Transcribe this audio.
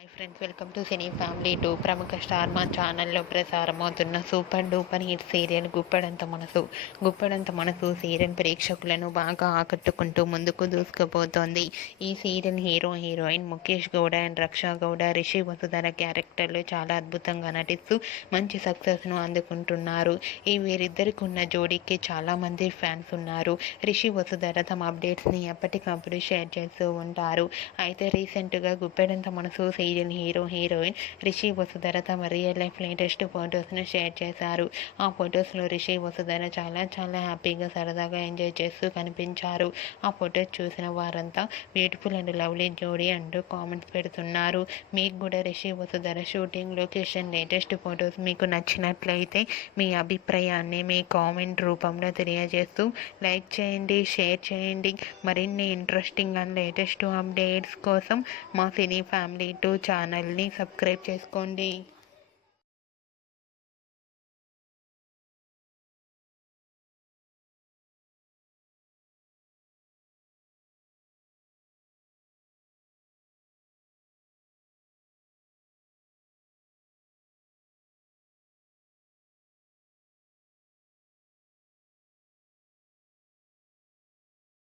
Hi friends, welcome to cine family 2. ప్రముఖ star Maa ఛానల్లో ప్రసారమవుతున్న super duper hit serial Guppedantha Manasu serial ప్రేక్షకులను బాగా ఆకట్టుకుంటూ ముందుకు దూసుకుపోతోంది. ఈ serial heroine Mukesh Gowda and Raksha Gowda, Rishi Vasudhara క్యారెక్టర్లు చాలా అద్భుతంగా నటిస్తూ మంచి సక్సెస్ను అందుకుంటున్నారు. ఈ వీరిద్దరికి ఉన్న జోడీకి చాలా మంది ఫ్యాన్స్ ఉన్నారు. రిషి వసుధర తమ అప్డేట్స్ని ఎప్పటికప్పుడు షేర్ చేస్తూ ఉంటారు. అయితే రీసెంట్గా గుప్పెడంత మనసు సీరియల్ హీరోయిన్ రిషి వసుధర తమ రియల్ లైఫ్ లేటెస్ట్ ఫొటోస్ను షేర్ చేశారు. ఆ ఫొటోస్లో రిషి వసుధర చాలా హ్యాపీగా సరదాగా ఎంజాయ్ చేస్తూ కనిపించారు. ఆ ఫొటోస్ చూసిన వారంతా బ్యూటిఫుల్ అండ్ లవ్లీ జోడీ అంటూ కామెంట్స్ పెడుతున్నారు. మీకు కూడా Rishi Vasudhara shooting location latest photos మీకు నచ్చినట్లయితే మీ అభిప్రాయాన్ని మీ కామెంట్ రూపంలో తెలియజేస్తూ లైక్ చేయండి, షేర్ చేయండి. మరిన్ని ఇంట్రెస్టింగ్ అండ్ లేటెస్ట్ అప్డేట్స్ కోసం మా సినీ ఫ్యామిలీ 2 ఛానల్ని సబ్స్క్రైబ్ చేసుకోండి.